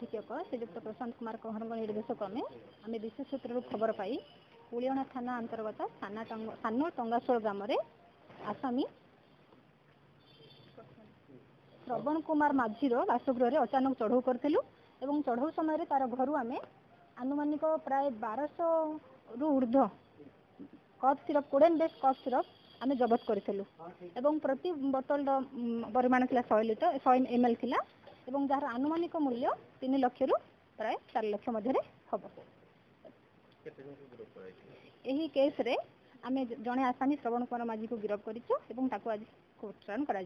अधीक्षक श्रीयुक्त प्रशांत कुमार कहर निर्देश क्रमे आम विशेष सूत्र खबर पाई पुलियणा थाना अंतर्गत सानो टंगासोल ग्राम आसामी श्रवण कुमार माझीर बासगृह अचानक चढ़ऊ करूँ चढ़ऊ समय तार घर आम आनुमानिक प्राय 1200 रु ऊर्ध्व cough syrup 20 base cough syrup आम जबत करूँ प्रति बोतल परिमाण था 100 ml थिला एवं जार आनुमानिक मूल्य 3 लाख रु प्राय 4 लाख मध्य हम। यही केस रे आम जड़े आसामी श्रवण कुमार माझी को गिरफ्त कर आज कोर्ट चालाण करा।